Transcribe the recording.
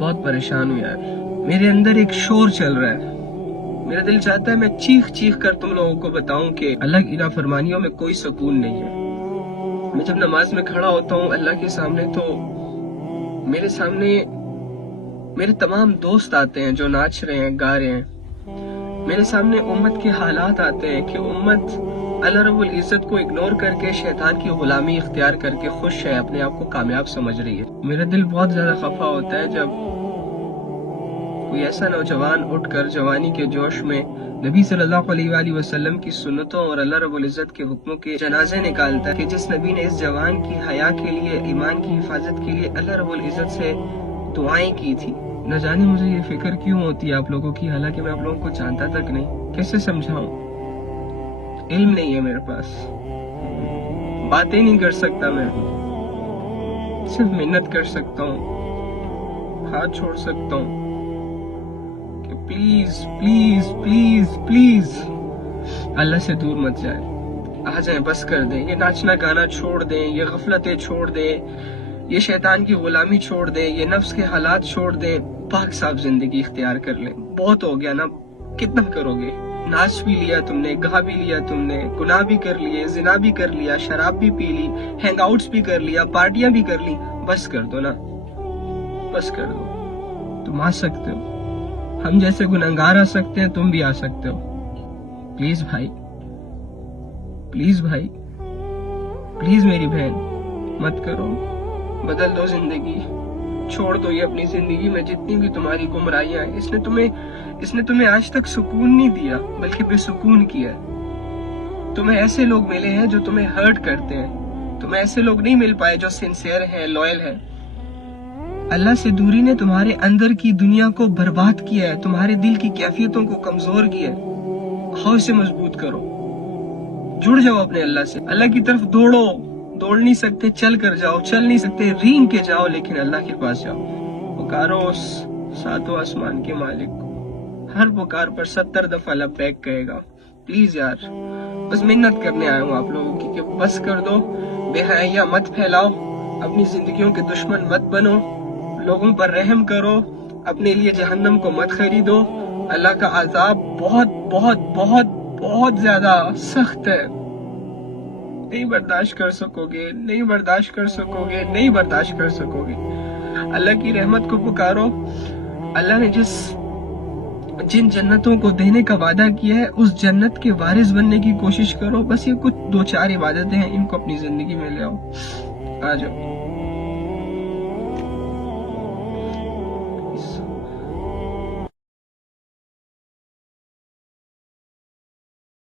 بہت پریشان ہوں یار. میرے اندر ایک شور چل رہا ہے. میرا دل چاہتا ہے میں چیخ چیخ کر تم لوگوں کو بتاؤں کہ اللہ کی نافرمانیوں میں کوئی سکون نہیں ہے. میں جب نماز میں کھڑا ہوتا ہوں اللہ کے سامنے تو میرے سامنے میرے تمام دوست آتے ہیں جو ناچ رہے ہیں، گا رہے ہیں. میرے سامنے امت کے حالات آتے ہیں کہ امت اللہ رب العزت کو اگنور کر کے شیطان کی غلامی اختیار کر کے خوش ہے، اپنے آپ کو کامیاب سمجھ رہی ہے. میرا دل بہت زیادہ خفا ہوتا ہے جب کوئی ایسا نوجوان اٹھ کر جوانی کے جوش میں نبی صلی اللہ علیہ وآلہ وسلم کی سنتوں اور اللہ رب العزت کے حکموں کے جنازے نکالتا ہے کہ جس نبی نے اس جوان کی حیا کے لیے، ایمان کی حفاظت کے لیے اللہ رب العزت سے دعائیں کی تھی. نہ جانے مجھے یہ فکر کیوں ہوتی ہے آپ لوگوں کی، حالانکہ میں آپ لوگوں کو جانتا تک نہیں. کیسے سمجھاؤں؟ علم نہیں ہے میرے پاس، باتیں نہیں کر سکتا، میں صرف محنت کر سکتا ہوں، ہاتھ چھوڑ سکتا ہوں کہ پلیز پلیز پلیز پلیز اللہ سے دور مت جائیں. آ جائیں، بس کر دیں. یہ ناچنا گانا چھوڑ دیں، یہ غفلتیں چھوڑ دیں، یہ شیطان کی غلامی چھوڑ دیں، یہ نفس کے حالات چھوڑ دیں، پاک صاف زندگی اختیار کر لیں. بہت ہو گیا نا، کتنا کرو گے؟ ناچ بھی لیا تم نے، گا بھی لیا تم نے، گناہ بھی کر لیے، زنا بھی کر لیا، شراب بھی پی لی، ہینگ آؤٹس بھی کر لیا، پارٹیاں بھی کر لی. بس کر دو نا، بس کر دو. تم آ سکتے ہو، ہم جیسے گنہگار آ سکتے ہیں، تم بھی آ سکتے ہو. پلیز بھائی، پلیز بھائی، پلیز میری بہن، مت کرو. بدل دو زندگی، چھوڑ دو یہ اپنی زندگی میں جتنی بھی تمہاری گمراہیاں ہیں. اس نے تمہیں آج تک سکون نہیں دیا بلکہ بے سکون کیا. تمہیں ایسے لوگ ملے ہیں جو تمہیں ہرٹ کرتے ہیں، تمہیں ایسے لوگ نہیں مل پائے جو سنسیئر ہیں، لوئل ہیں. اللہ سے دوری نے تمہارے اندر کی دنیا کو برباد کیا ہے، تمہارے دل کی کیفیتوں کو کمزور کیا ہے. آؤ اسے مضبوط کرو، جڑ جاؤ اپنے اللہ سے. اللہ کی طرف دوڑو. دوڑ نہیں سکتے چل کر جاؤ، چل نہیں سکتے رینگ کے جاؤ، لیکن اللہ کے پاس جاؤ. پکارو اس ساتوں آسمان کے مالک کو. ہر پکار پر 70 دفعہ لبیک کہے گا. پلیز یار، بس محنت کرنے آیا ہوں آپ لوگوں کی کہ بس کر دو. بے حیاں مت پھیلاؤ، اپنی زندگیوں کے دشمن مت بنو، لوگوں پر رحم کرو، اپنے لیے جہنم کو مت خریدو. اللہ کا عذاب بہت بہت بہت بہت زیادہ سخت ہے. نہیں برداشت کر سکو گے، نہیں برداشت کر سکو گے، نہیں برداشت کر سکو گے. اللہ کی رحمت کو پکارو. اللہ نے جن جنتوں کو دینے کا وعدہ کیا ہے اس جنت کے وارث بننے کی کوشش کرو. بس یہ کچھ 2-4 عبادتیں ہیں، ان کو اپنی زندگی میں لے آؤ. آ جاؤ.